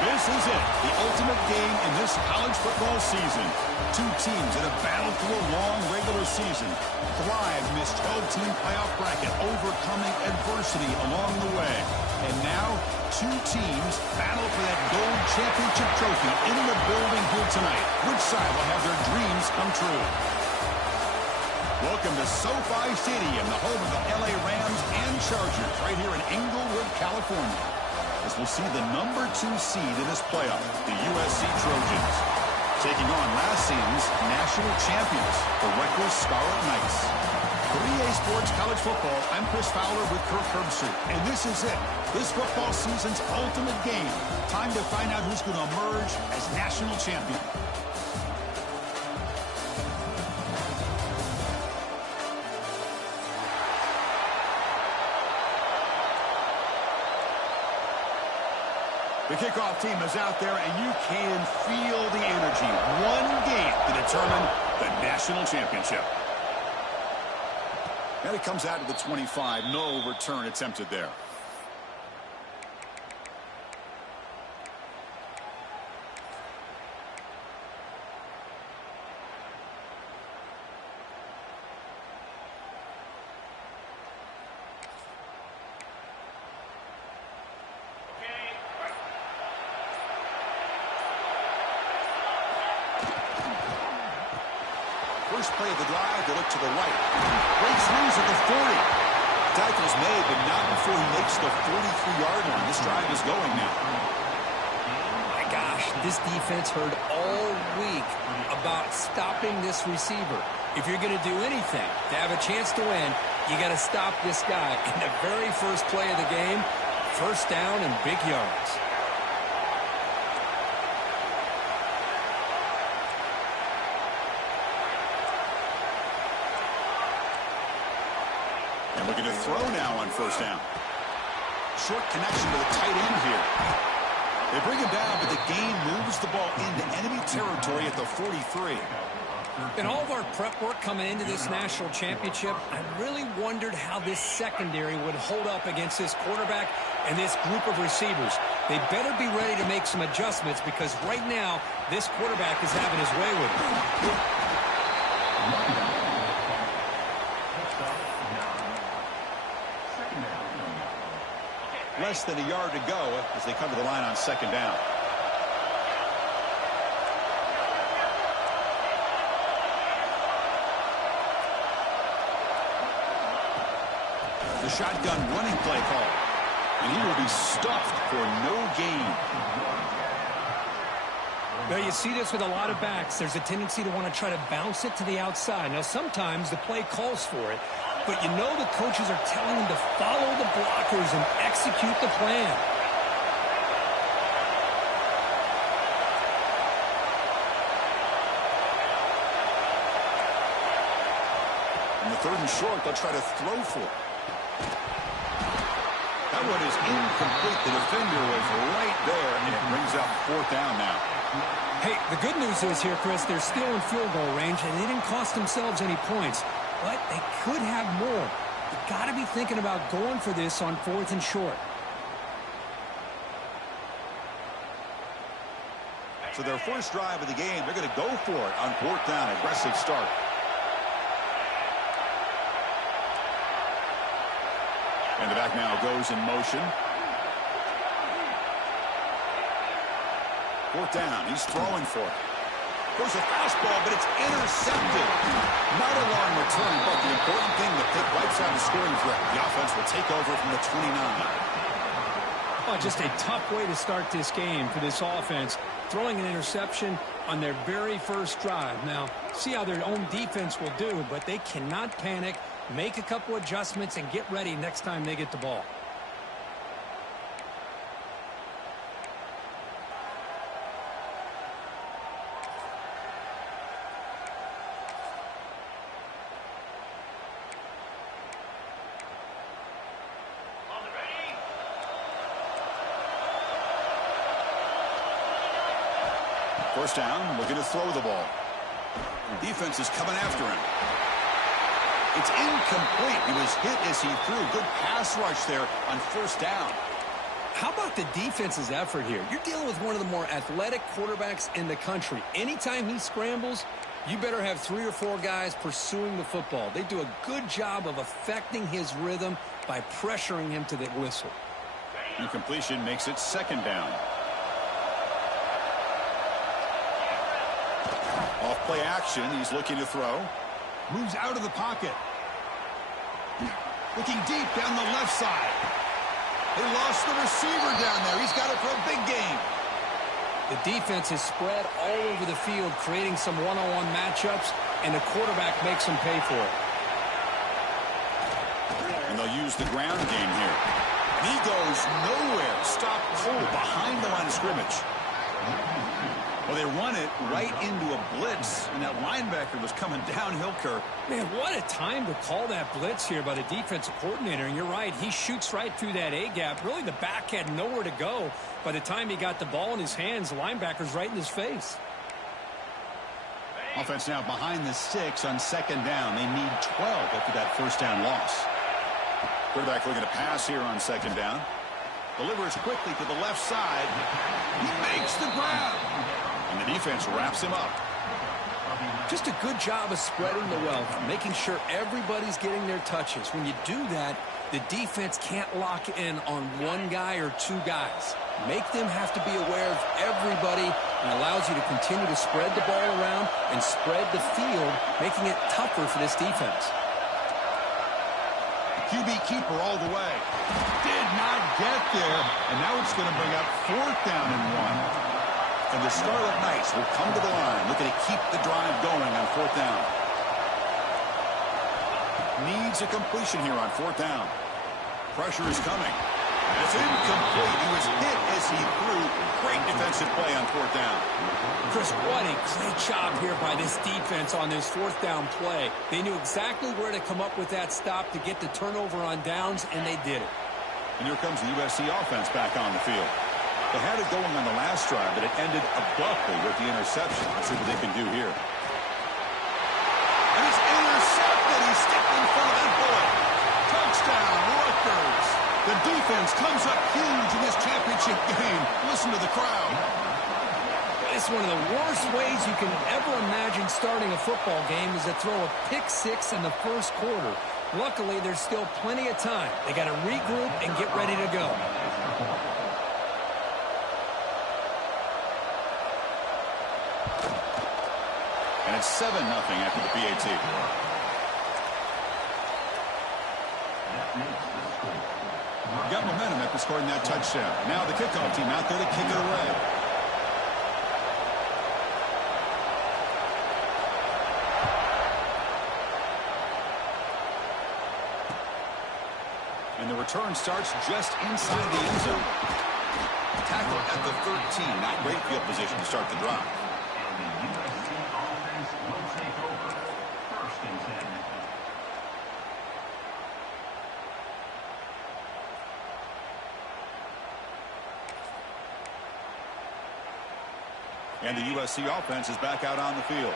This is it, the ultimate game in this college football season. Two teams that have battled through a long regular season, thrived in this 12-team playoff bracket, overcoming adversity along the way. And now, two teams battle for that gold championship trophy in the building here tonight. Which side will have their dreams come true? Welcome to SoFi Stadium, the home of the LA Rams and Chargers, right here in Inglewood, California, as we'll see the number 2 seed in this playoff, the USC Trojans, taking on last season's national champions, the Rutgers Scarlet Knights. For EA Sports College Football, I'm Chris Fowler with Kirk Herbstreit, and this is it, this football season's ultimate game. Time to find out who's going to emerge as national champion. The kickoff team is out there, and you can feel the energy. One game to determine the national championship. And it comes out to the 25. No return attempted there. First play of the drive, they look to the right. Breaks loose at the 40. Tackle's made, but not before he makes the 43-yard line. This drive is going now. My gosh, this defense heard all week about stopping this receiver. If you're going to do anything to have a chance to win, you got to stop this guy. In the very first play of the game, first down and big yards. And looking to throw now on first down. Short connection to the tight end here. They bring him down, but the game moves the ball into enemy territory at the 43. In all of our prep work coming into this national championship, I really wondered how this secondary would hold up against this quarterback and this group of receivers. They better be ready to make some adjustments because right now, this quarterback is having his way with it. Less than a yard to go as they come to the line on second down. The shotgun running play call. And he will be stuffed for no gain. Well, you see this with a lot of backs. There's a tendency to want to try to bounce it to the outside. Now, sometimes the play calls for it. But you know the coaches are telling them to follow the blockers and execute the plan. On the third and short, they'll try to throw for it. That one is incomplete. The defender was right there, and it brings up fourth down now. Hey, the good news is here, Chris, they're still in field goal range, and they didn't cost themselves any points. But they could have more. You got to be thinking about going for this on fourth and short. So their first drive of the game, they're going to go for it on fourth down. Aggressive start. And the back now goes in motion. Fourth down. He's throwing for it. There's a fastball, but it's intercepted. Not a long return, but the important thing, the pick wipes out the scoring threat. The offense will take over from the 29. Oh, just a tough way to start this game for this offense. Throwing an interception on their very first drive. Now, see how their own defense will do, but they cannot panic, make a couple adjustments, and get ready next time they get the ball. First down, looking to throw the ball. Defense is coming after him. It's incomplete. He was hit as he threw. Good pass rush there on first down. How about the defense's effort here? You're dealing with one of the more athletic quarterbacks in the country. Anytime he scrambles, you better have 3 or 4 guys pursuing the football. They do a good job of affecting his rhythm by pressuring him to the whistle. Incompletion makes it 2nd down. Off play action, he's looking to throw. Moves out of the pocket. Looking deep down the left side. They lost the receiver down there. He's got it for a big gain. The defense is spread all over the field, creating some one-on-one matchups, and the quarterback makes them pay for it. And they'll use the ground game here. And he goes nowhere. Stopped cold behind the line of scrimmage. Well, they run it right into a blitz, and that linebacker was coming downhill, Kirk. Man, what a time to call that blitz here by the defensive coordinator. And you're right, he shoots right through that A-gap. Really, the back had nowhere to go. By the time he got the ball in his hands, the linebacker's right in his face. Offense now behind the 6 on 2nd down. They need 12 after that 1st down loss. Quarterback looking to pass here on 2nd down. Delivers quickly to the left side. He makes the grab. And the defense wraps him up. Just a good job of spreading the wealth, making sure everybody's getting their touches. When you do that, the defense can't lock in on 1 guy or 2 guys. Make them have to be aware of everybody, and allows you to continue to spread the ball around and spread the field, making it tougher for this defense. QB keeper all the way. Did not get there, and now it's going to bring up 4th down and 1. And the Scarlet Knights will come to the line, looking to keep the drive going on 4th down. Needs a completion here on 4th down. Pressure is coming. It's incomplete. He was hit as he threw. Great defensive play on 4th down. Chris, what a great job here by this defense on this 4th down play. They knew exactly where to come up with that stop to get the turnover on downs, and they did it. And here comes the USC offense back on the field. They had it going on the last drive, but it ended abruptly with the interception. Let's see what they can do here. And he's intercepted. He's stepped in front of that bullet. Touchdown, Rutgers. The defense comes up huge in this championship game. Listen to the crowd. It's one of the worst ways you can ever imagine starting a football game is to throw a pick-6 in the 1st quarter. Luckily, there's still plenty of time. They got to regroup and get ready to go. And it's 7-0 after the PAT. Got momentum after scoring that touchdown. Now the kickoff team out there to kick it away. And the return starts just inside the end zone. Tackle at the 13. Not great field position to start the drive. And the USC offense is back out on the field.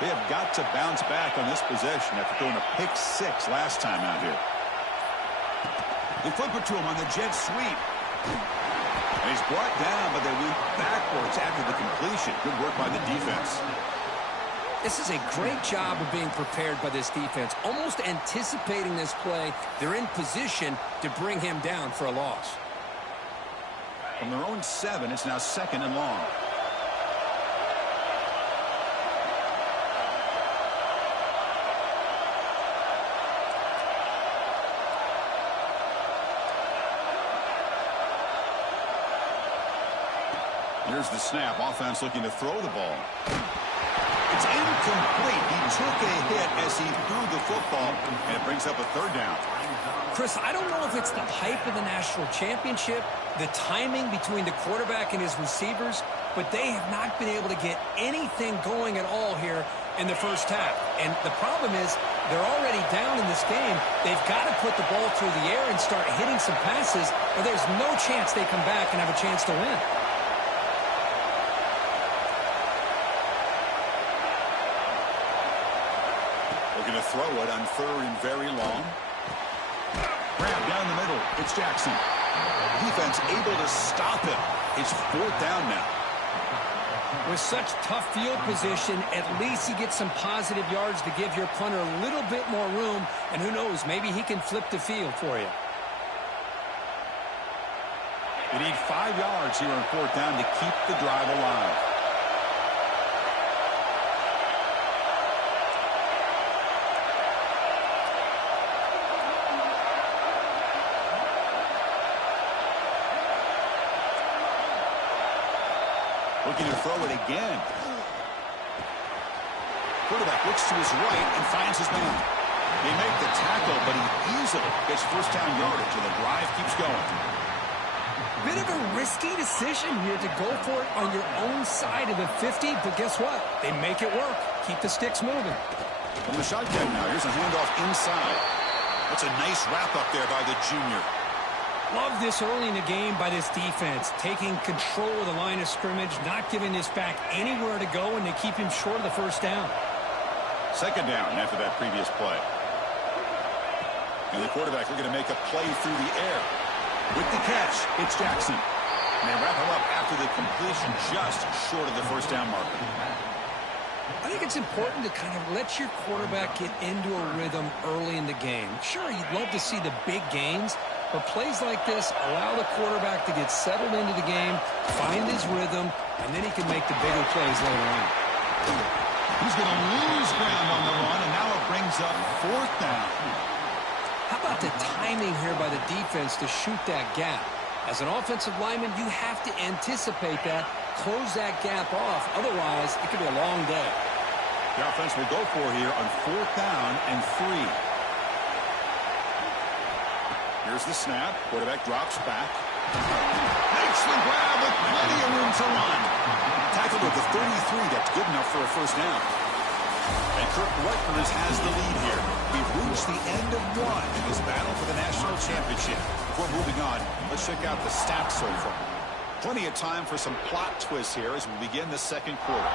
They have got to bounce back on this possession after throwing a pick-6 last time out here. They flip it to him on the jet sweep. And he's brought down, but they went backwards after the completion. Good work by the defense. This is a great job of being prepared by this defense. Almost anticipating this play, they're in position to bring him down for a loss. From their own 7, it's now 2nd and long. Here's the snap. Offense looking to throw the ball. It's incomplete. He took a hit as he threw the football, and it brings up a 3rd down. Chris, I don't know if it's the hype of the national championship, the timing between the quarterback and his receivers, but they have not been able to get anything going at all here in the 1st half. And the problem is they're already down in this game. They've got to put the ball through the air and start hitting some passes, or there's no chance they come back and have a chance to win. Going to throw it on 3rd and very long. Grab down the middle. It's Jackson. Defense able to stop him. It's 4th down now. With such tough field position, at least you get some positive yards to give your punter a little bit more room. And who knows, maybe he can flip the field for you. You need 5 yards here on 4th down to keep the drive alive. Looking to throw it again. Quarterback looks to his right and finds his man. They make the tackle, but he easily gets 1st down yardage, and the drive keeps going. Bit of a risky decision here to go for it on your own side of the 50, but guess what? They make it work. Keep the sticks moving. From the shotgun now, here's a handoff inside. That's a nice wrap up there by the junior. Love this early in the game by this defense, taking control of the line of scrimmage, not giving this back anywhere to go, and they keep him short of the 1st down. 2nd down after that previous play. And the quarterback looking to make a play through the air. With the catch, it's Jackson. And they wrap him up after the completion just short of the 1st down marker. I think it's important to kind of let your quarterback get into a rhythm early in the game. Sure, you'd love to see the big gains, but plays like this allow the quarterback to get settled into the game, find his rhythm, and then he can make the bigger plays later on. He's going to lose ground on the run, and now it brings up 4th down. How about the timing here by the defense to shoot that gap? As an offensive lineman, you have to anticipate that, close that gap off. Otherwise, it could be a long day. The offense will go for here on 4th down and 3. Here's the snap. Quarterback drops back. Makes the grab with plenty of room to run. Tackled at the 33. That's good enough for a 1st down. And Rutgers has the lead here. We've reached the end of one in this battle for the national championship. Before moving on, let's check out the stats so far. Plenty of time for some plot twists here as we begin the 2nd quarter.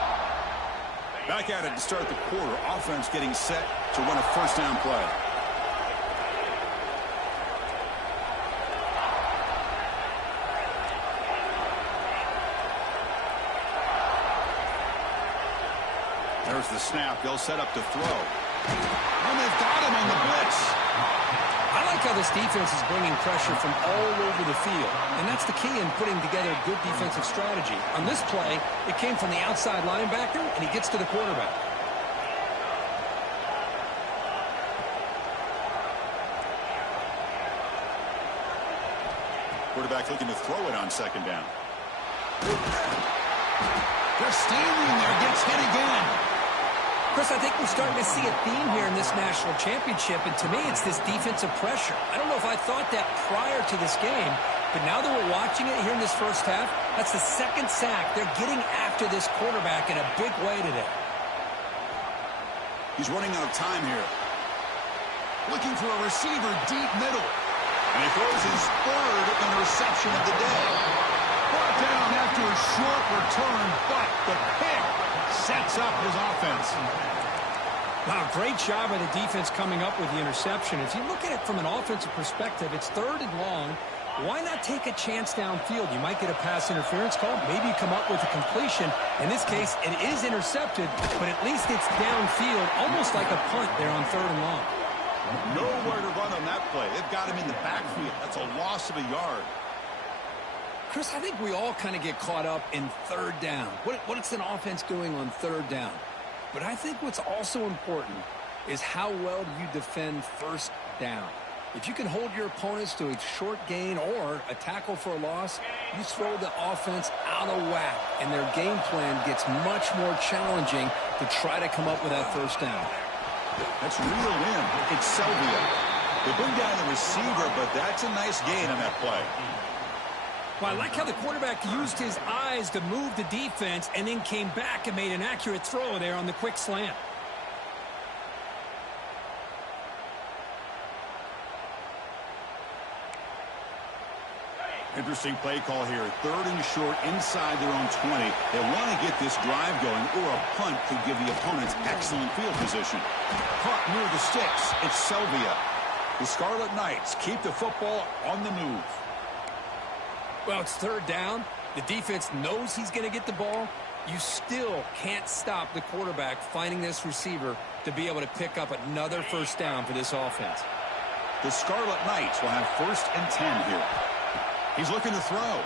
Back at it to start the quarter. Offense getting set to run a 1st down play. There's the snap. They'll set up to throw. And they've got him on the blitz. I like how this defense is bringing pressure from all over the field. And that's the key in putting together a good defensive strategy. On this play, it came from the outside linebacker, and he gets to the quarterback. Quarterback looking to throw it on 2nd down. They're standing there. Gets hit again. Chris, I think we're starting to see a theme here in this national championship, and to me, it's this defensive pressure. I don't know if I thought that prior to this game, but now that we're watching it here in this 1st half, that's the 2nd sack. They're getting after this quarterback in a big way today. He's running out of time here. Looking for a receiver deep middle. And he throws his 3rd interception of the day. Brought down after a short return, but the pick sets up his offense. Wow, great job by the defense coming up with the interception. If you look at it from an offensive perspective, it's 3rd and long. Why not take a chance downfield? You might get a pass interference call. Maybe you come up with a completion. In this case, it is intercepted, but at least it's downfield, almost like a punt there on 3rd and long. Nowhere to run on that play. They've got him in the backfield. That's a loss of a yard. Chris, I think we all kind of get caught up in 3rd down. What's an offense doing on 3rd down? But I think what's also important is how well do you defend 1st down. If you can hold your opponents to a short gain or a tackle for a loss, you throw the offense out of whack, and their game plan gets much more challenging to try to come up with that 1st down. That's reeled in. It's Selvia. They bring down the receiver, but that's a nice gain on that play. Well, I like how the quarterback used his eyes to move the defense and then came back and made an accurate throw there on the quick slant. Interesting play call here. 3rd and short inside their own 20. They want to get this drive going, or a punt could give the opponents excellent field position. Caught near the sticks. It's Selvia. The Scarlet Knights keep the football on the move. Well, it's third down. The defense knows he's going to get the ball. You still can't stop the quarterback finding this receiver to be able to pick up another first down for this offense. The Scarlet Knights will have 1st and 10 here. He's looking to throw.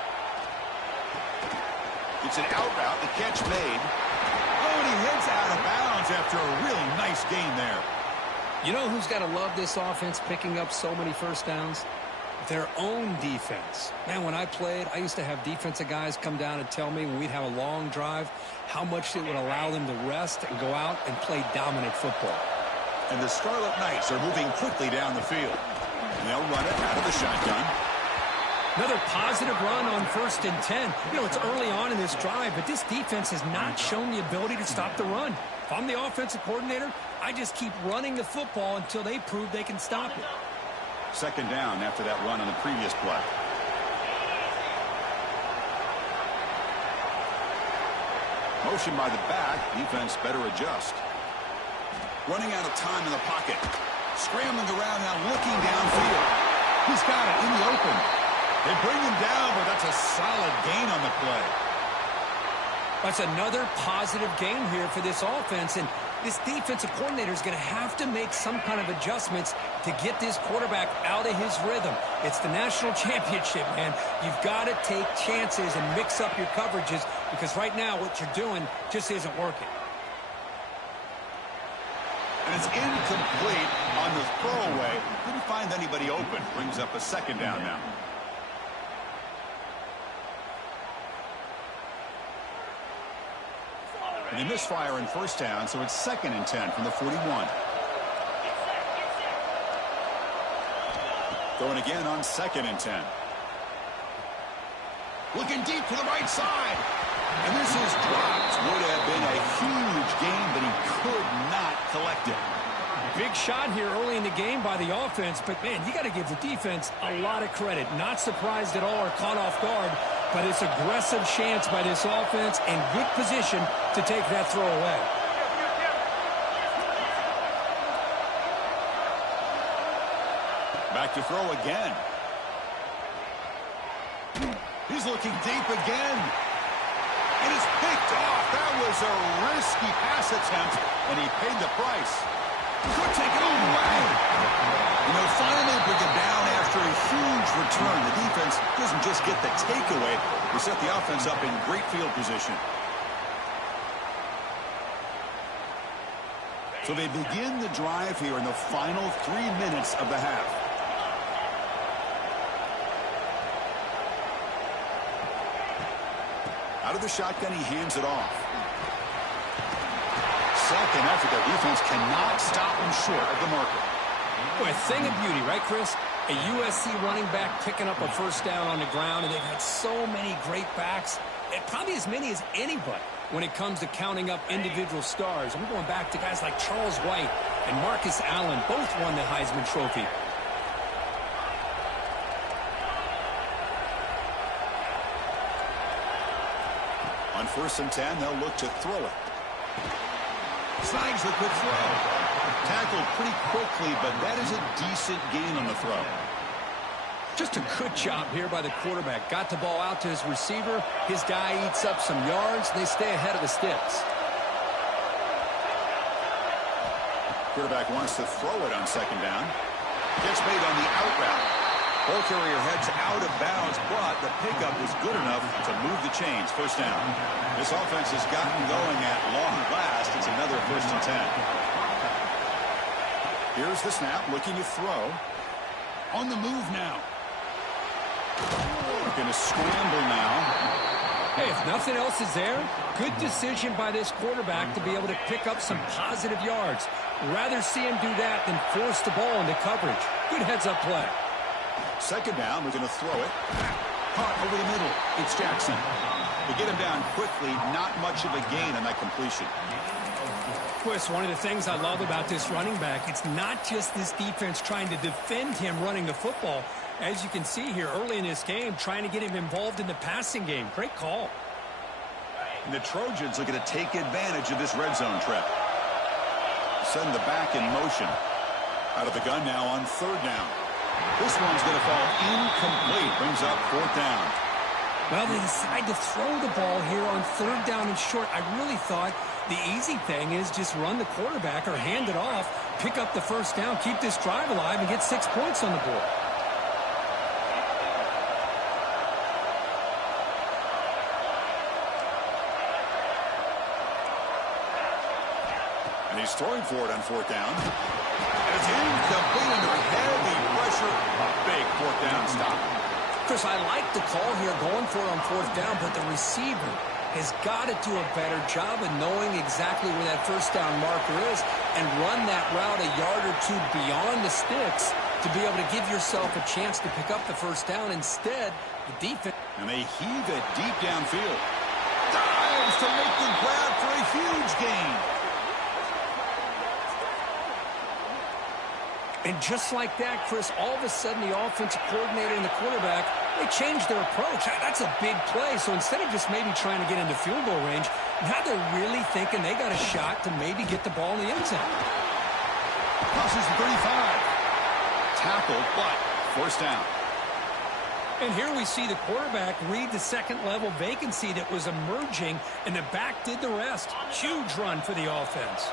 It's an out route. The catch made. Oh, and he heads out of bounds after a really nice gain there. You know who's got to love this offense picking up so many first downs? Their own defense. Man, when I played, I used to have defensive guys come down and tell me when we'd have a long drive how much it would allow them to rest and go out and play dominant football. And the Scarlet Knights are moving quickly down the field. And they'll run it out of the shotgun. Another positive run on 1st and 10. You know, it's early on in this drive, but this defense has not shown the ability to stop the run. If I'm the offensive coordinator, I just keep running the football until they prove they can stop it. 2nd down after that run on the previous play. Motion by the back. Defense better adjust. Running out of time in the pocket. Scrambling around now, looking downfield. He's got it in the open. They bring him down, but that's a solid gain on the play. That's another positive gain here for this offense, and this defensive coordinator is going to have to make some kind of adjustments to get this quarterback out of his rhythm. It's the national championship, man. You've got to take chances and mix up your coverages because right now what you're doing just isn't working. And it's incomplete on the throwaway. Didn't find anybody open. Brings up a 2nd down now. And they misfire in 1st down, so it's 2nd and 10 from the 41. Going again on 2nd and 10. Looking deep to the right side. And this is dropped. Would have been a huge gain, but he could not collect it. Big shot here early in the game by the offense, but, man, you got to give the defense a lot of credit. Not surprised at all or caught off guard, but it's aggressive chance by this offense and good position to take that throw away. Back to throw again. He's looking deep again. And it's picked off. That was a risky pass attempt, and he paid the price. Could take it all the way. And they'll finally bring him down after a huge return. The defense doesn't just get the takeaway. They set the offense up in great field position. So they begin the drive here in the final 3 minutes of the half. Out of the shotgun, he hands it off. 2nd effort. Their defense cannot stop him short of the marker. Boy, a thing of beauty, right, Chris? A USC running back picking up a 1st down on the ground, and they've had so many great backs, and probably as many as anybody when it comes to counting up individual stars. And we're going back to guys like Charles White and Marcus Allen, both won the Heisman Trophy. On 1st and 10, they'll look to throw it. Snags the good throw. Tackled pretty quickly, but that is a decent gain on the throw. Just a good job here by the quarterback. Got the ball out to his receiver. His guy eats up some yards. They stay ahead of the sticks. Quarterback wants to throw it on 2nd down. Gets made on the out route. Ball carrier heads out of bounds, but the pickup was good enough to move the chains. 1st down. This offense has gotten going at long last. It's another 1st and 10. Here's the snap, looking to throw. On the move now. Going to scramble now. Hey, if nothing else is there, good decision by this quarterback to be able to pick up some positive yards. Rather see him do that than force the ball into coverage. Good heads-up play. 2nd down, we're going to throw it. Caught over the middle. It's Jackson. They get him down quickly. Not much of a gain on that completion. Chris, one of the things I love about this running back, it's not just this defense trying to defend him running the football. As you can see here early in this game, trying to get him involved in the passing game. Great call. And the Trojans looking to take advantage of this red zone trip. Send the back in motion. Out of the gun now on 3rd down. This one's going to fall incomplete. Brings up 4th down. Well, they decide to throw the ball here on 3rd down and short. I really thought the easy thing is just run the quarterback or hand it off, pick up the 1st down, keep this drive alive, and get 6 points on the board. And he's throwing for it on 4th down. And it's incomplete under heavy pressure. A big 4th down stop. Chris, I like the call here going for it on 4th down, but the receiver has got to do a better job of knowing exactly where that 1st down marker is and run that route a yard or 2 beyond the sticks to be able to give yourself a chance to pick up the 1st down. Instead, the defense... And they heave it deep downfield. Dives to make the grab for a huge gain. And just like that, Chris, all of a sudden the offensive coordinator and the quarterback, they changed their approach. That's a big play. So instead of just maybe trying to get into field goal range, now they're really thinking they got a shot to maybe get the ball in the end zone. Crosses the 35. Tackled, but 1st down. And here we see the quarterback read the 2nd-level vacancy that was emerging, and the back did the rest. Huge run for the offense.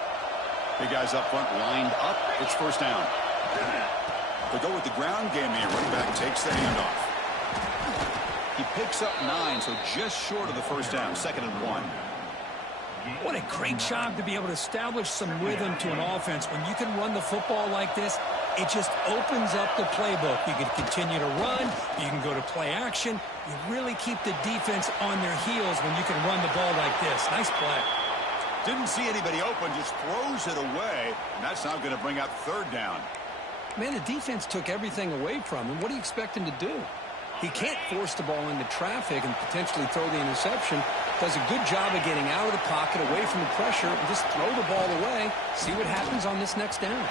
Big guys up front lined up. It's 1st down. They go with the ground game here. Running back takes the handoff. He picks up 9, so just short of the 1st down. 2nd and 1. What a great job to be able to establish some rhythm to an offense. When you can run the football like this, it just opens up the playbook. You can continue to run. You can go to play action. You really keep the defense on their heels when you can run the ball like this. Nice play. Didn't see anybody open, just throws it away. And that's now going to bring up 3rd down. Man, the defense took everything away from him. What do you expect him to do? He can't force the ball into traffic and potentially throw the interception. Does a good job of getting out of the pocket, away from the pressure, and just throw the ball away. See what happens on this next down.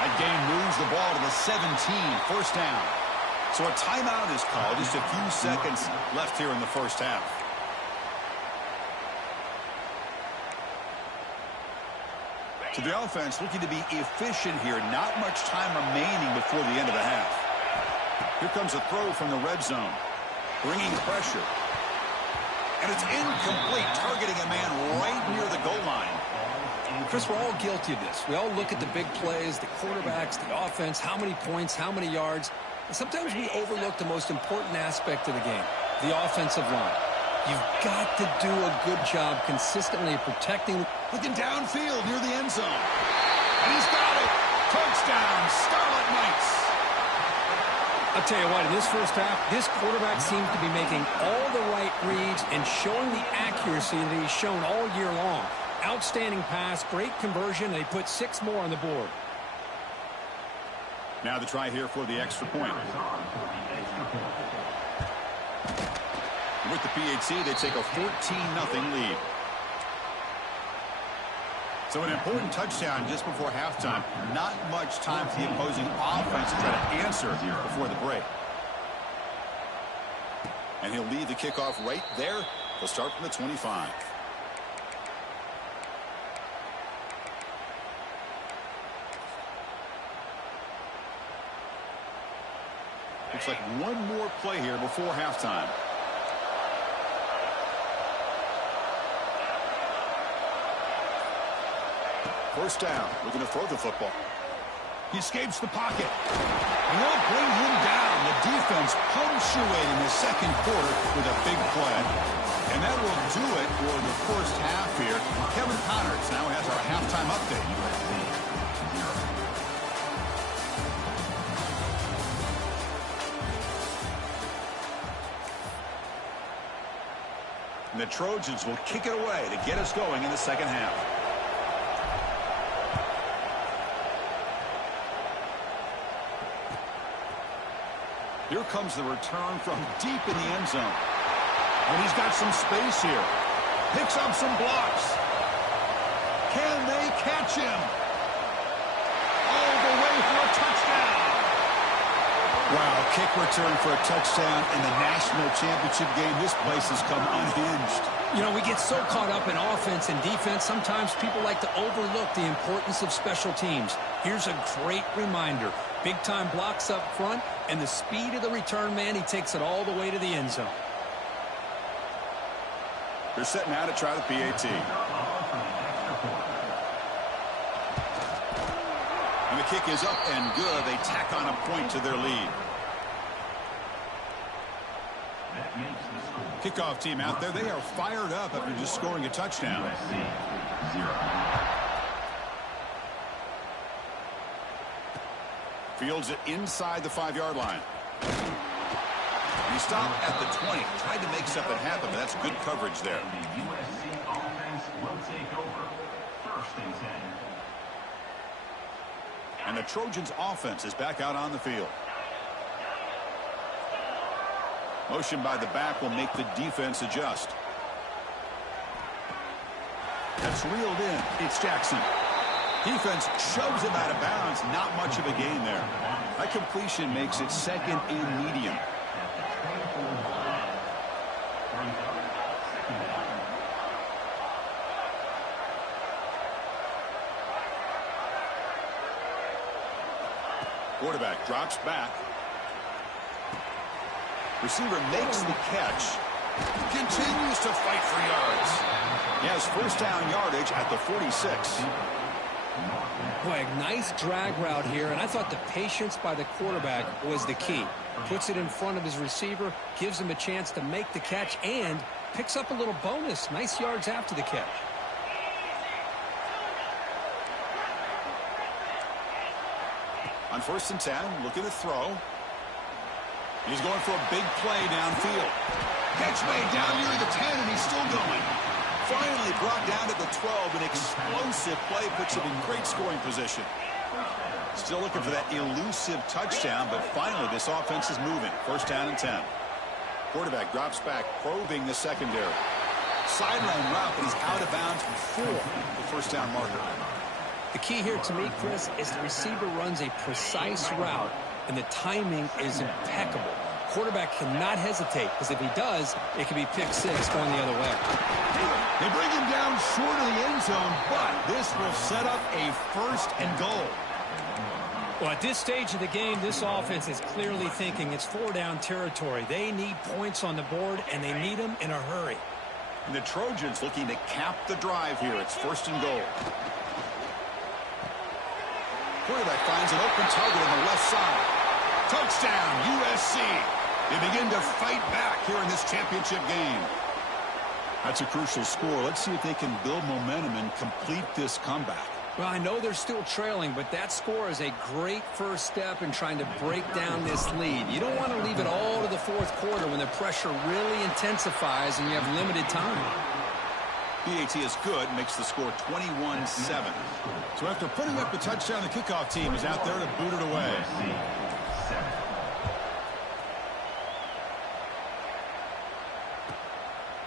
That game moves the ball to the 17, 1st down. So a timeout is called. Just a few seconds left here in the 1st half. So the offense looking to be efficient here. Not much time remaining before the end of the half. Here comes a throw from the red zone. Bringing pressure. And it's incomplete, targeting a man right near the goal line. Chris, we're all guilty of this. We all look at the big plays, the quarterbacks, the offense, how many points, how many yards. And sometimes we overlook the most important aspect of the game, the offensive line. You've got to do a good job consistently protecting. Looking downfield near the end zone. And he's got it. Touchdown, Scarlet Knights. I'll tell you what, in this 1st half, this quarterback seems to be making all the right reads and showing the accuracy that he's shown all year long. Outstanding pass, great conversion, and he put 6 more on the board. Now the try here for the extra point. With the PHC, they take a 14-0 lead. So an important touchdown just before halftime. Not much time for the opposing offense to try to answer before the break. And he'll lead the kickoff right there. They'll start from the 25. Looks like one more play here before halftime. First down, looking to throw the football. He escapes the pocket. And they'll bring him down. The defense punctuating the 2nd quarter with a big play. And that will do it for the 1st half here. Kevin Connors now has our halftime update. And the Trojans will kick it away to get us going in the 2nd half. Here comes the return from deep in the end zone. And he's got some space here. Picks up some blocks. Can they catch him? All the way for a touchdown. Wow, kick return for a touchdown in the national championship game. This place has come unhinged. You know, we get so caught up in offense and defense, sometimes people like to overlook the importance of special teams. Here's a great reminder. Big-time blocks up front, and the speed of the return man, he takes it all the way to the end zone. They're setting out to try the PAT. And the kick is up and good. They tack on a point to their lead. Kickoff team out there. They are fired up after just scoring a touchdown. Fields it inside the 5-yard line. He stopped at the 20. Tried to make something happen, but that's good coverage there. The USC offense will take over. 1st and 10. And the Trojans offense is back out on the field. Motion by the back will make the defense adjust. That's reeled in. It's Jackson. Defense shoves him out of bounds. Not much of a gain there. That completion makes it 2nd and medium. Quarterback drops back. Receiver makes the catch. Continues to fight for yards. He has 1st down yardage at the 46. Boy, a nice drag route here, and I thought the patience by the quarterback was the key. Puts it in front of his receiver, gives him a chance to make the catch, and picks up a little bonus. Nice yards after the catch. On 1st and 10, looking to throw. He's going for a big play downfield. Catch made down near the 10, and he's still going. Finally brought down to the 12. An explosive play puts him in great scoring position. Still looking for that elusive touchdown, but finally this offense is moving. 1st down and 10. Quarterback drops back, probing the secondary. Sideline route, but he's out of bounds before the 1st down marker. The key here to me, Chris, is the receiver runs a precise route, and the timing is impeccable. Quarterback cannot hesitate, because if he does, it could be pick 6 going the other way. They bring him down short of the end zone, but this will set up a 1st and goal. Well, at this stage of the game, this offense is clearly thinking it's 4-down territory. They need points on the board, and they need them in a hurry. And the Trojans looking to cap the drive here. It's 1st and goal. Quarterback finds an open target on the left side. Touchdown, USC. They begin to fight back here in this championship game. That's a crucial score. Let's see if they can build momentum and complete this comeback. Well, I know they're still trailing, but that score is a great first step in trying to break down this lead. You don't want to leave it all to the 4th quarter when the pressure really intensifies and you have limited time. PAT is good, makes the score 21-7. So after putting up the touchdown, the kickoff team is out there to boot it away.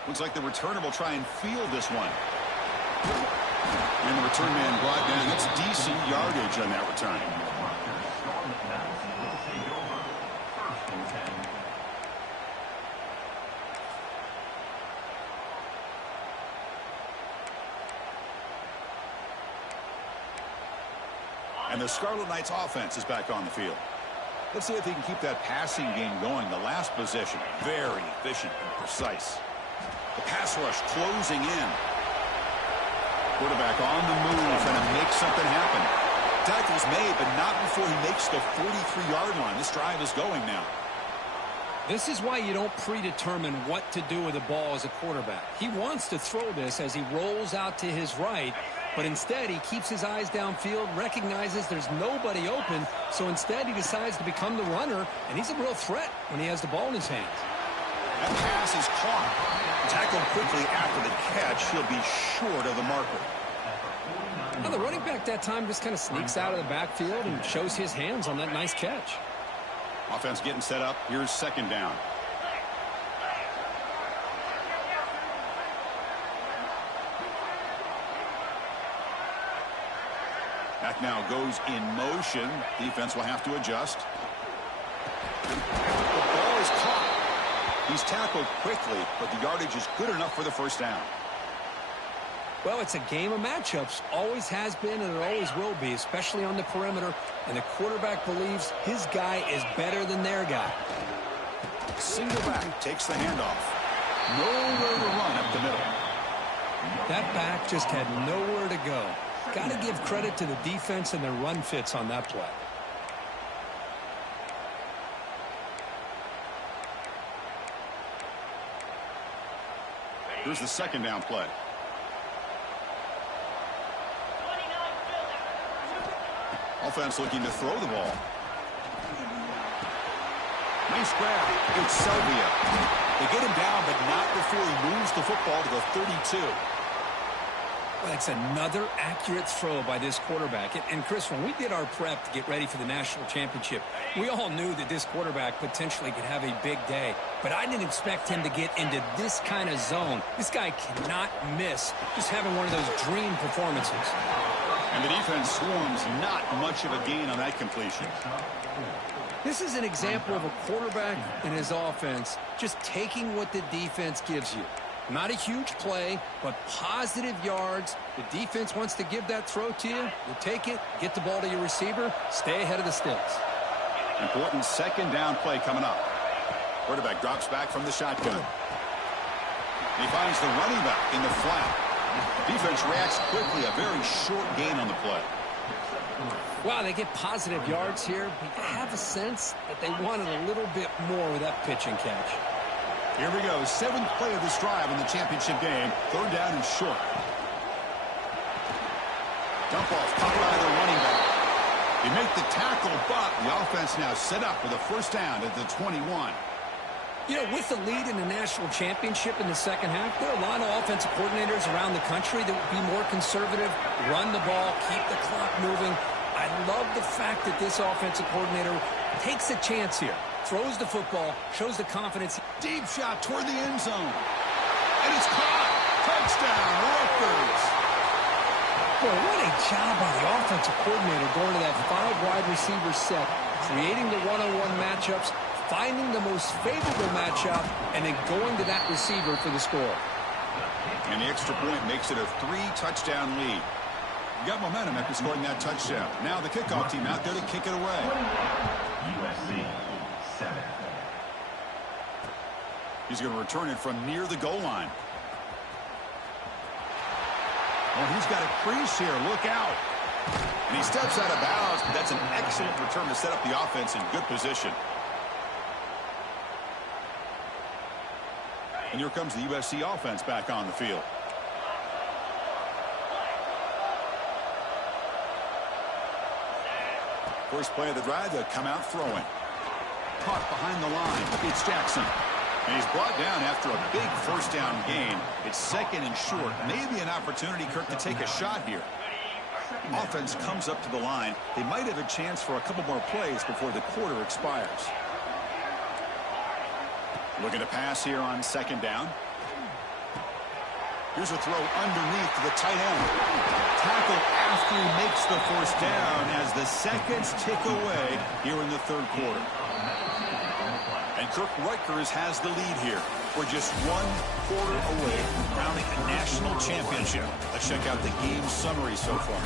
Looks like the returner will try and field this one. And the return man brought down. That's decent yardage on that return. And the Scarlet Knights offense is back on the field. Let's see if they can keep that passing game going. The last possession, very efficient and precise. The pass rush closing in. Quarterback on the move, trying to make something happen. Tackle's made, but not before he makes the 43-yard line. This drive is going now. This is why you don't predetermine what to do with the ball as a quarterback. He wants to throw this as he rolls out to his right, but instead he keeps his eyes downfield, recognizes there's nobody open, so instead he decides to become the runner, and he's a real threat when he has the ball in his hands. That pass is caught. Tackled quickly after the catch. He'll be short of the marker. Now the running back that time just kind of sneaks out of the backfield and shows his hands on that nice catch. Offense getting set up. Here's 2nd down. Back now goes in motion. Defense will have to adjust. The ball is caught. He's tackled quickly, but the yardage is good enough for the 1st down. Well, it's a game of matchups. Always has been, and it always will be, especially on the perimeter. And the quarterback believes his guy is better than their guy. Single back takes the handoff. Nowhere to run up the middle. That back just had nowhere to go. Got to give credit to the defense and their run fits on that play. Here's the second down play. Offense looking to throw the ball. Nice grab. It's Sylvia. They get him down, but not before he moves the football to the 32. Well, that's another accurate throw by this quarterback. And Chris, when we did our prep to get ready for the national championship, we all knew that this quarterback potentially could have a big day. But I didn't expect him to get into this kind of zone. This guy cannot miss just having one of those dream performances. And the defense swarms, not much of a gain on that completion. This is an example of a quarterback and his offense just taking what the defense gives you. Not a huge play, but positive yards. The defense wants to give that throw to you. You take it, get the ball to your receiver, stay ahead of the sticks. Important second down play coming up. Quarterback drops back from the shotgun. He finds the running back in the flat. Defense reacts quickly, a very short gain on the play. Wow, they get positive yards here, but you have a sense that they wanted a little bit more with that pitch and catch. Here we go, seventh play of this drive in the championship game. Third down and short. Dump off caught by the running back. They make the tackle, but the offense now set up with a first down at the 21. You know, with the lead in the national championship in the second half, there are a lot of offensive coordinators around the country that would be more conservative, run the ball, keep the clock moving. I love the fact that this offensive coordinator takes a chance here, throws the football, shows the confidence. Deep shot toward the end zone. And it's caught. Touchdown, Rutgers. Boy, what a job by the offensive coordinator going to that 5 wide receiver set, creating the one-on-one matchups, finding the most favorable matchup, and then going to that receiver for the score. And the extra point makes it a 3-touchdown lead. You got momentum after scoring that touchdown. Now the kickoff team out there to kick it away. USC 7. He's going to return it from near the goal line. Oh, he's got a crease here. Look out. And he steps out of bounds, but that's an excellent return to set up the offense in good position. And here comes the USC offense back on the field. First play of the drive, they'll come out throwing. Caught behind the line. It's Jackson. And he's brought down after a big first down gain. It's second and short. Maybe an opportunity, Kirk, to take a shot here. Offense comes up to the line. They might have a chance for a couple more plays before the quarter expires. Looking to pass here on second down. Here's a throw underneath to the tight end. Tackle after he makes the first down as the seconds tick away here in the third quarter. And Kirk, Rutgers has the lead here. We're just 1 quarter away from crowning a national championship. Let's check out the game summary so far.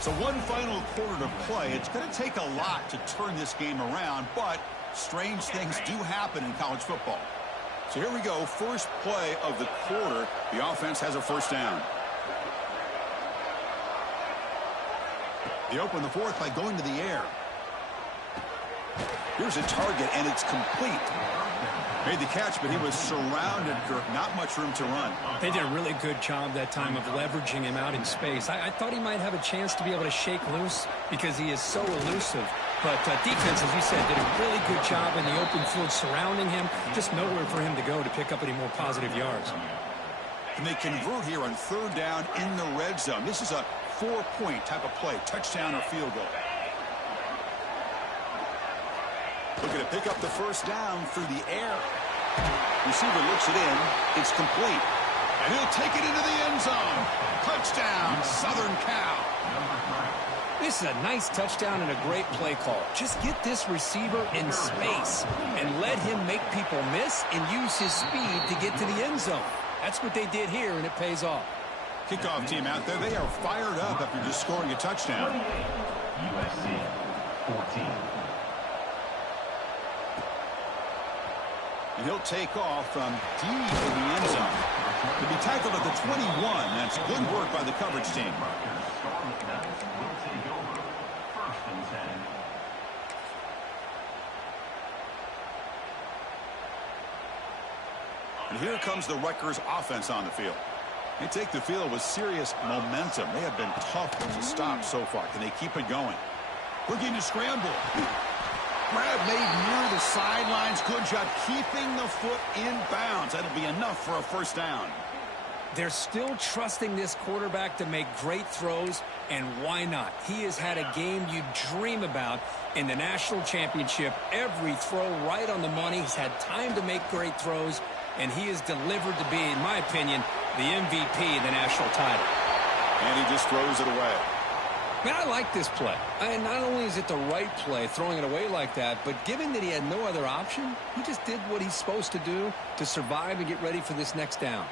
So one final quarter to play. It's going to take a lot to turn this game around, but strange things do happen in college football. So here we go. First play of the quarter. The offense has a first down. They open the fourth by going to the air. Here's a target, and it's complete. Made the catch, but he was surrounded, Kirk. Not much room to run. They did a really good job that time of leveraging him out in space. I thought he might have a chance to be able to shake loose because he is so elusive. But defense, as you said, did a really good job in the open field surrounding him. Just nowhere for him to go to pick up any more positive yards. And they convert here on third down in the red zone. This is a 4-point type of play, touchdown or field goal. Looking to pick up the first down through the air. Receiver looks it in. It's complete. And he'll take it into the end zone. Touchdown, Southern Cal. This is a nice touchdown and a great play call. Just get this receiver in space and let him make people miss and use his speed to get to the end zone. That's what they did here, and it pays off. Kickoff team out there, they are fired up after just scoring a touchdown. USC 14. And he'll take off from deep in the end zone. To be tackled at the 21. That's good work by the coverage team. Will take over. First and 10. And here comes the Rutgers offense on the field. They take the field with serious momentum. They have been tough to stop so far. Can they keep it going? Looking to scramble. Grab made near the sidelines. Good job keeping the foot in bounds. That'll be enough for a first down. They're still trusting this quarterback to make great throws, and why not? He has had a game you dream about in the national championship. Every throw right on the money. He's had time to make great throws, and he is delivered to be, in my opinion, the MVP of the national title. And he just throws it away. Man, I like this play. And not only is it the right play, throwing it away like that, but given that he had no other option, he just did what he's supposed to do to survive and get ready for this next down.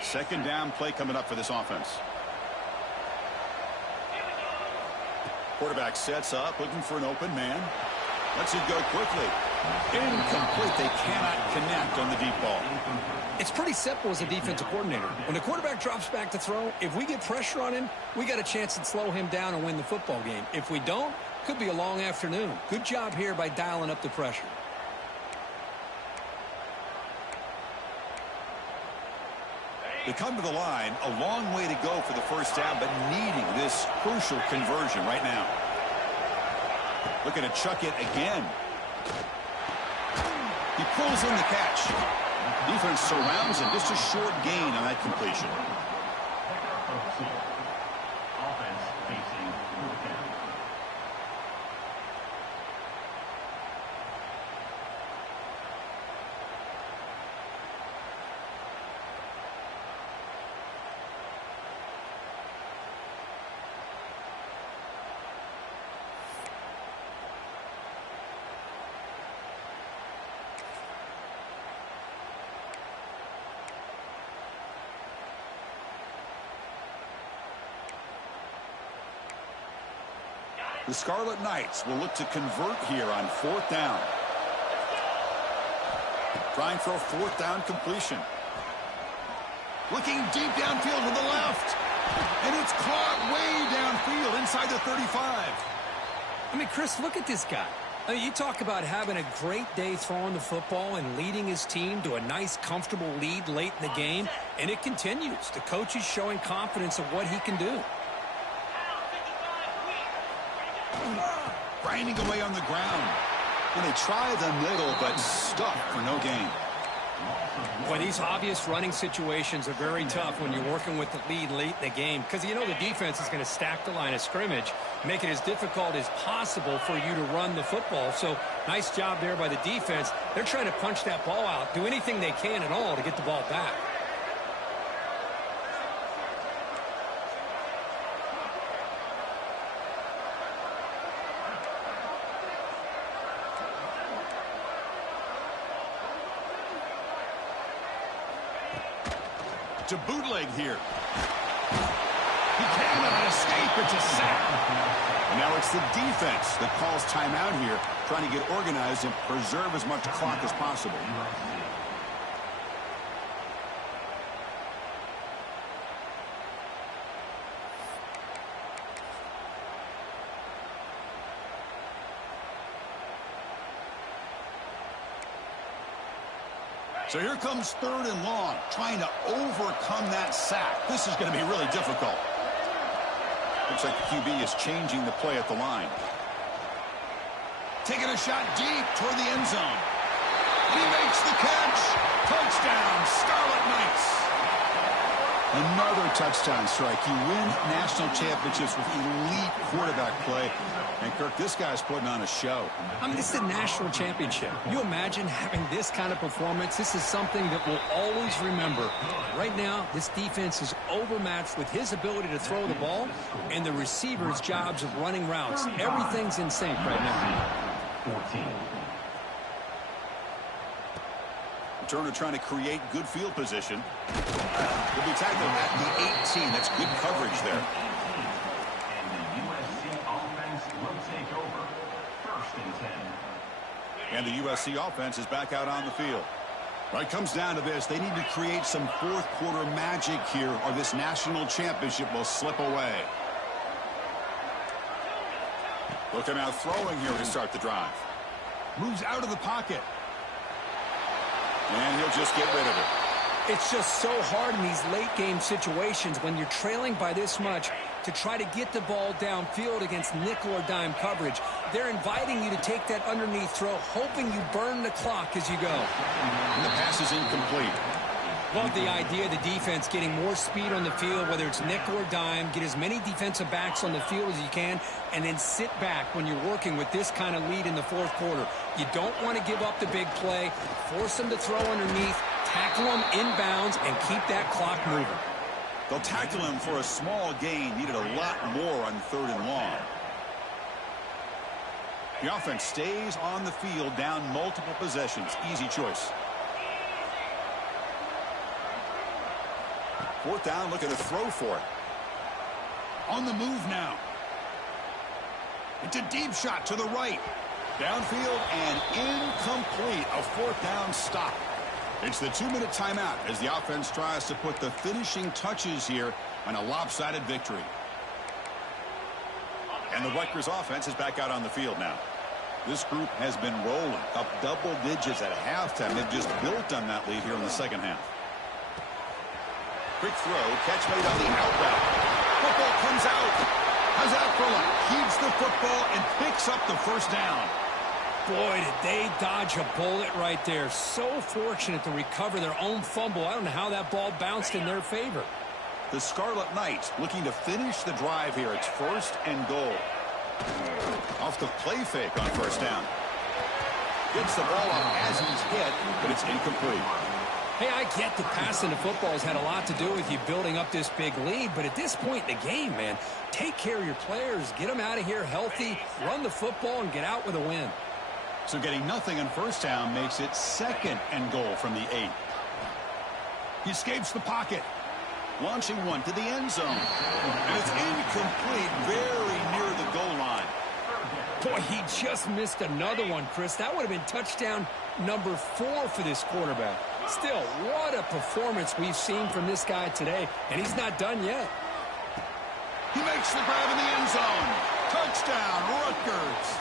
Second down play coming up for this offense. Quarterback sets up, looking for an open man. Lets it go quickly. Incomplete. They cannot connect on the deep ball. It's pretty simple as a defensive coordinator. When the quarterback drops back to throw, if we get pressure on him, we got a chance to slow him down and win the football game. If we don't, could be a long afternoon. Good job here by dialing up the pressure. They come to the line, a long way to go for the first down, but needing this crucial conversion right now. Looking to chuck it again. He pulls in the catch. Defense surrounds him. Just a short gain on that completion. Offense facing fourth down. The Scarlet Knights will look to convert here on fourth down. Trying for a fourth down completion. Looking deep downfield to the left. And it's caught way downfield inside the 35. I mean, Chris, look at this guy. I mean, you talk about having a great day throwing the football and leading his team to a nice, comfortable lead late in the game, and it continues. The coach is showing confidence of what he can do. Grinding away on the ground. And they try the middle, but stuck for no gain. Boy, these obvious running situations are very tough when you're working with the lead late in the game, because you know the defense is going to stack the line of scrimmage, make it as difficult as possible for you to run the football. So nice job there by the defense. They're trying to punch that ball out, do anything they can at all to get the ball back. To bootleg here. He cannot escape. It's a sack. And now it's the defense that calls timeout here, trying to get organized and preserve as much clock as possible. So here comes third and long, trying to overcome that sack. This is going to be really difficult. Looks like the QB is changing the play at the line. Taking a shot deep toward the end zone. And he makes the catch. Touchdown, Scarlet Knights. Another touchdown strike. You win national championships with elite quarterback play. And, Kirk, this guy's putting on a show. I mean, this is a national championship. You imagine having this kind of performance? This is something that we'll always remember. Right now, this defense is overmatched with his ability to throw the ball and the receivers' jobs of running routes. Everything's in sync right now. 14. Turner trying to create good field position. Will be tackled at the 18. That's good coverage there. And the USC offense will take over. First and 10. And the USC offense is back out on the field. Well, it comes down to this. They need to create some fourth quarter magic here, or this national championship will slip away. Looking out throwing here to start the drive. Moves out of the pocket. And he'll just get rid of it. It's just so hard in these late game situations when you're trailing by this much to try to get the ball downfield against nickel or dime coverage. They're inviting you to take that underneath throw, hoping you burn the clock as you go. And the pass is incomplete. Love the idea of the defense getting more speed on the field, whether it's nickel or dime, get as many defensive backs on the field as you can, and then sit back when you're working with this kind of lead in the fourth quarter. You don't want to give up the big play, force them to throw underneath, tackle them inbounds, and keep that clock moving. They'll tackle him for a small gain. Needed a lot more on 3rd and long. The offense stays on the field, down multiple possessions. Easy choice. 4th down, looking to throw for it. On the move now. It's a deep shot to the right. Downfield and incomplete. A 4th down stop. It's the 2-minute timeout as the offense tries to put the finishing touches here on a lopsided victory. And the Rutgers offense is back out on the field now. This group has been rolling up double digits at halftime. They've just built on that lead here in the second half. Quick throw, catch made on the out route. Football comes out. How's that for luck? Keeps the football and picks up the first down. Boy, did they dodge a bullet right there. So fortunate to recover their own fumble. I don't know how that ball bounced in their favor. The Scarlet Knights looking to finish the drive here. It's 1st and goal. Off the play fake on 1st down. Gets the ball off as he's hit, but it's incomplete. Hey, I get that passing the football has had a lot to do with you building up this big lead, but at this point in the game, man, take care of your players. Get them out of here healthy, run the football, and get out with a win. So getting nothing on 1st down makes it 2nd and goal from the 8. He escapes the pocket. Launching one to the end zone. And it's incomplete, very near the goal line. Boy, he just missed another one, Chris. That would have been touchdown number 4 for this quarterback. Still, what a performance we've seen from this guy today, and he's not done yet. He makes the grab in the end zone. Touchdown, Rutgers.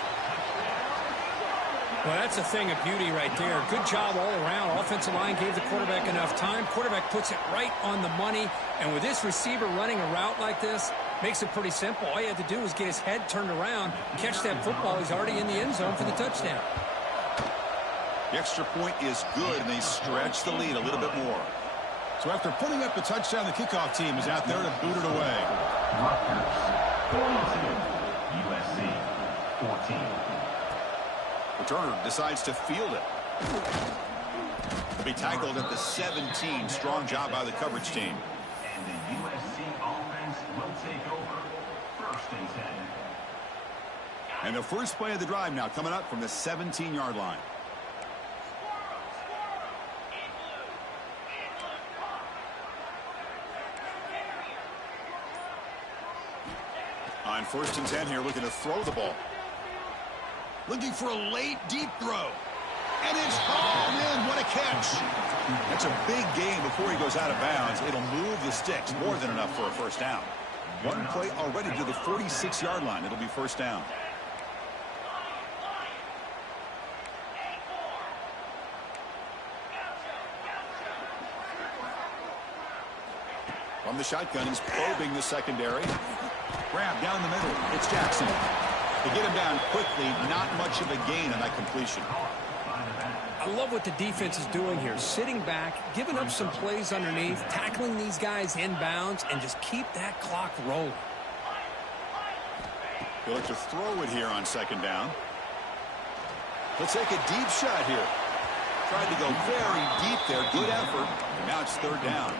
Well, that's a thing of beauty right there. Good job all around. Offensive line gave the quarterback enough time. Quarterback puts it right on the money. And with this receiver running a route like this, makes it pretty simple. All you have to do is get his head turned around, catch that football. He's already in the end zone for the touchdown. The extra point is good, and they stretch the lead a little bit more. So after putting up the touchdown, the kickoff team is out there to boot it away. Rutgers 42, USC 14. Returner decides to field it. He'll be tackled at the 17. Strong job by the coverage team. And the USC offense will take over 1st and 10. And the first play of the drive now coming up from the 17-yard line. On 1st and 10 here, looking to throw the ball. Looking for a late, deep throw. And it's hauled in. What a catch. That's a big gain before he goes out of bounds. It'll move the sticks. More than enough for a 1st down. One play already to the 46-yard line. It'll be 1st down. From the shotgun, he's probing the secondary. Grab down the middle. It's Jackson. They get him down quickly. Not much of a gain on that completion. I love what the defense is doing here. Sitting back, giving up some plays underneath, tackling these guys inbounds, and just keep that clock rolling. They look to throw it here on 2nd down. He'll take a deep shot here. Tried to go very deep there. Good effort. And now it's 3rd down.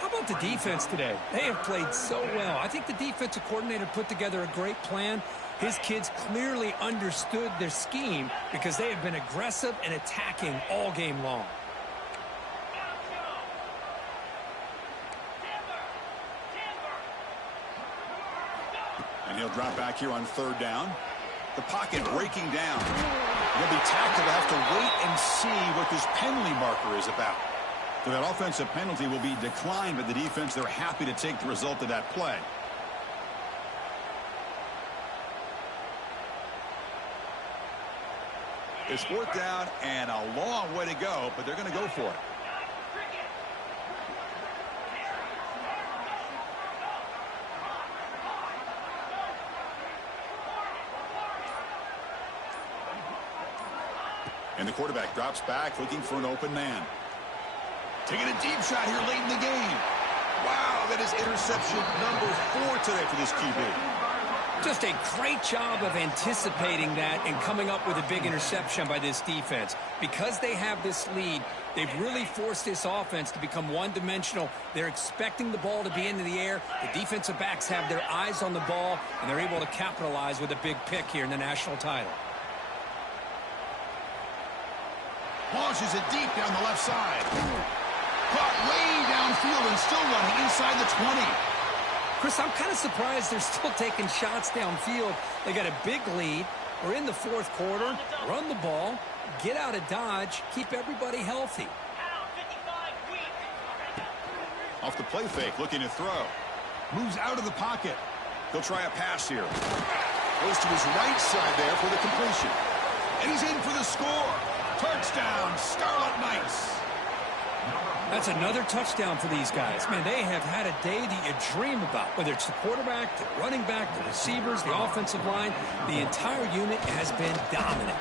How about the defense today? They have played so well. I think the defensive coordinator put together a great plan. His kids clearly understood their scheme because they have been aggressive and attacking all game long. And he'll drop back here on 3rd down. The pocket breaking down. He'll be tackled. Have to wait and see what this penalty marker is about. So that offensive penalty will be declined by the defense. They're happy to take the result of that play. It's 4th down and a long way to go, but they're going to go for it. And the quarterback drops back, looking for an open man. Taking a deep shot here late in the game. Wow, that is interception number 4 today for this QB. Just a great job of anticipating that and coming up with a big interception by this defense. Because they have this lead, they've really forced this offense to become one-dimensional. They're expecting the ball to be into the air. The defensive backs have their eyes on the ball, and they're able to capitalize with a big pick here in the national title. Launches it deep down the left side. Caught way downfield and still running inside the 20. Chris, I'm kind of surprised they're still taking shots downfield. They got a big lead. We're in the 4th quarter. Run the ball. Get out of Dodge. Keep everybody healthy. Off the play fake, looking to throw. Moves out of the pocket. He'll try a pass here. Goes to his right side there for the completion. And he's in for the score. Touchdown, Scarlet Knights. That's another touchdown for these guys. Man, they have had a day that you dream about. Whether it's the quarterback, the running back, the receivers, the offensive line, the entire unit has been dominant.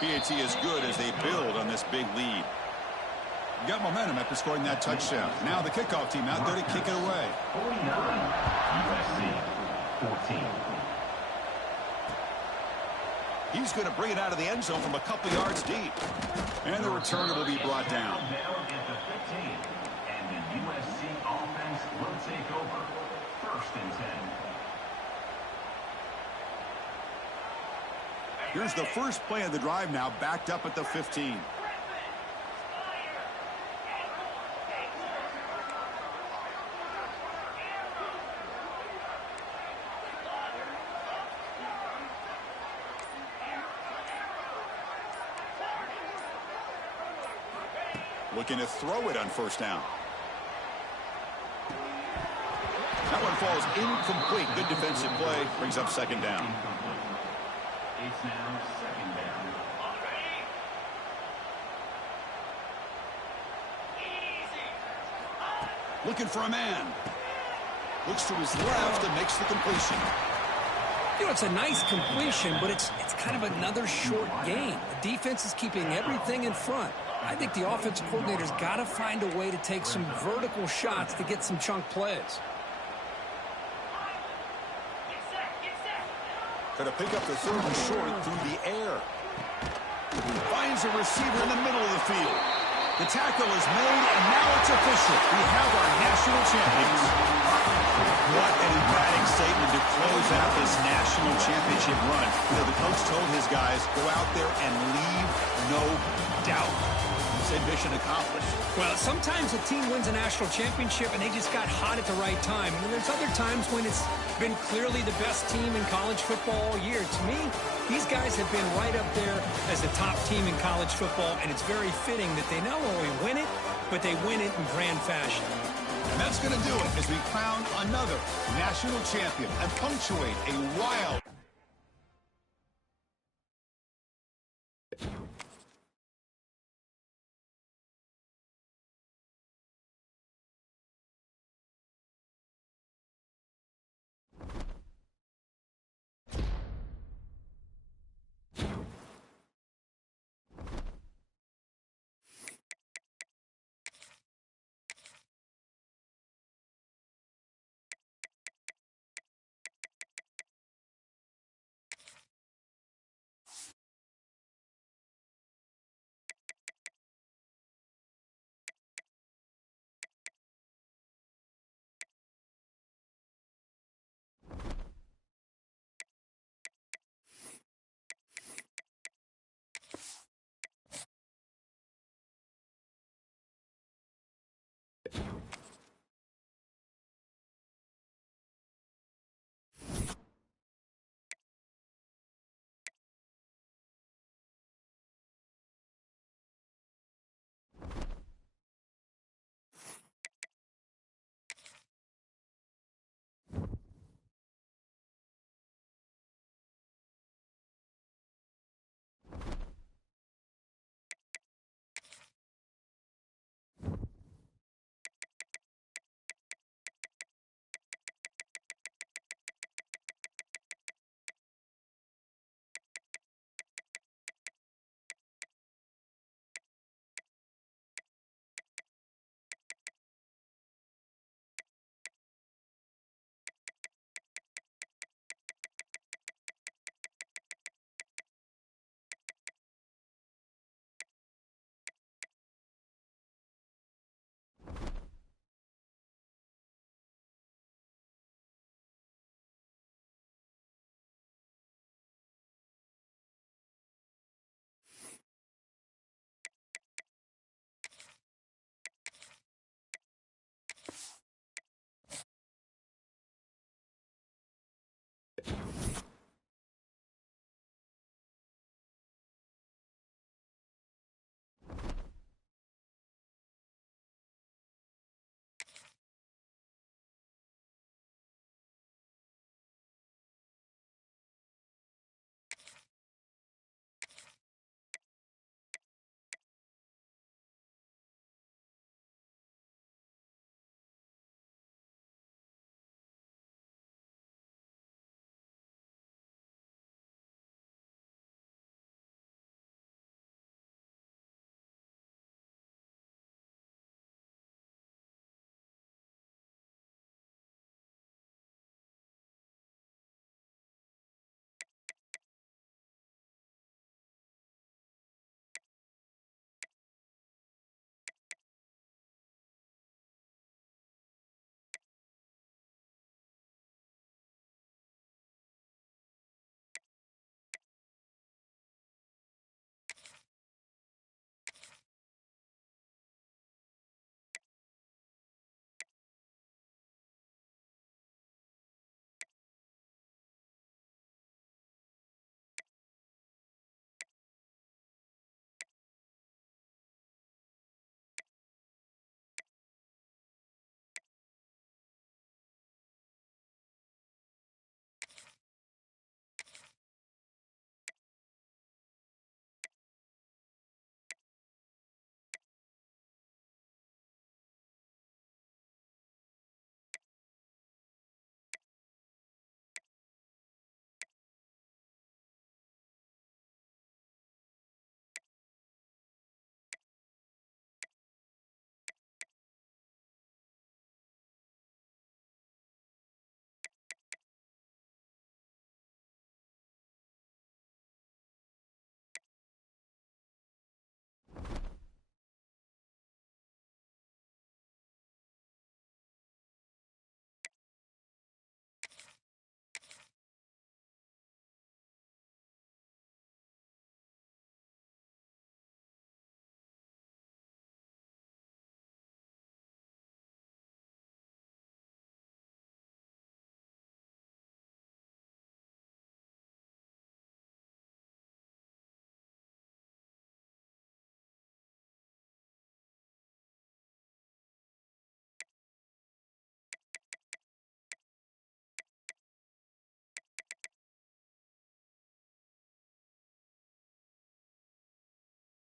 PAT is good as they build on this big lead. Got momentum after scoring that touchdown. Now the kickoff team out there to kick it away. 49, USC 14. He's going to bring it out of the end zone from a couple yards deep. And the returner will be brought down. Down at the 15. And the USC offense will take over. 1st and 10. Here's the first play of the drive now, backed up at the 15. Looking to throw it on 1st down. That one falls incomplete. Good defensive play. Brings up 2nd down. It's now 2nd down. Looking for a man. Looks to his left and makes the completion. You know, it's a nice completion, but it's kind of another short game. The defense is keeping everything in front. I think the offensive coordinator's got to find a way to take some vertical shots to get some chunk plays. Going to pick up the 3rd and short through the air. Finds a receiver in the middle of the field. The tackle is made, and now it's official. We have our national champions. What an emphatic statement to close out this national championship run. You know, the coach told his guys, go out there and leave no doubt. He said mission accomplished. Well, sometimes a team wins a national championship and they just got hot at the right time. And there's other times when it's been clearly the best team in college football all year. To me, these guys have been right up there as the top team in college football, and it's very fitting that they not only win it, but they win it in grand fashion. And that's going to do it as we crown another national champion and punctuate a wild